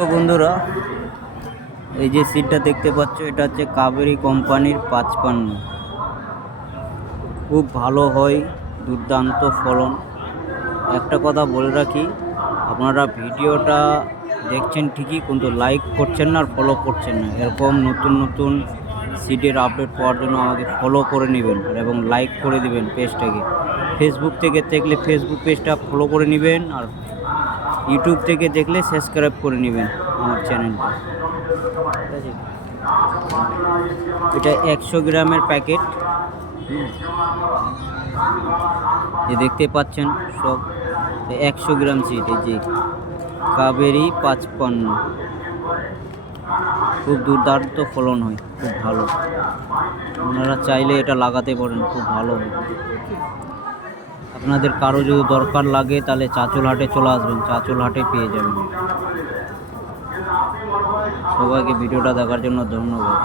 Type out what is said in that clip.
তো বন্ধুরা, এই যে সিটটা দেখতে পাচ্ছ, এটা হচ্ছে কাবেরী কোম্পানির 55। খুব ভালো হয়, দুর্দান্ত ফলন। একটা কথা বলে রাখি, আপনারা ভিডিওটা দেখছেন ঠিকই, কিন্তু লাইক করছেন না আর ফলো করছেন না। এরকম নতুন নতুন সিডের আপডেট পাওয়ার জন্য আমাকে ফলো করে নেবেন এবং লাইক করে দিবেন পেজটাকে। ফেসবুক থেকে দেখলে ফেসবুক পেজটা ফলো করে নেবেন, আর ইউটিউব থেকে দেখলে সাবস্ক্রাইব করে নেবেন আমার চ্যানেলটা। ঠিক আছে, এটা 100 গ্রামের প্যাকেট। যে দেখতে পাচ্ছেন সব 100 গ্রাম সিড। এই যে কাবেরী 55, খুব দুর্দান্ত ফলন হয়, খুব ভালো। আপনারা চাইলে এটা লাগাতে পারেন, খুব ভালো হয়। আপনাদের কারো যদি দরকার লাগে তাহলে চাঁচল হাটে চলে আসবেন, চাঁচল হাটে পেয়ে যাবেন। সবাইকে ভিডিওটা দেখার জন্য ধন্যবাদ।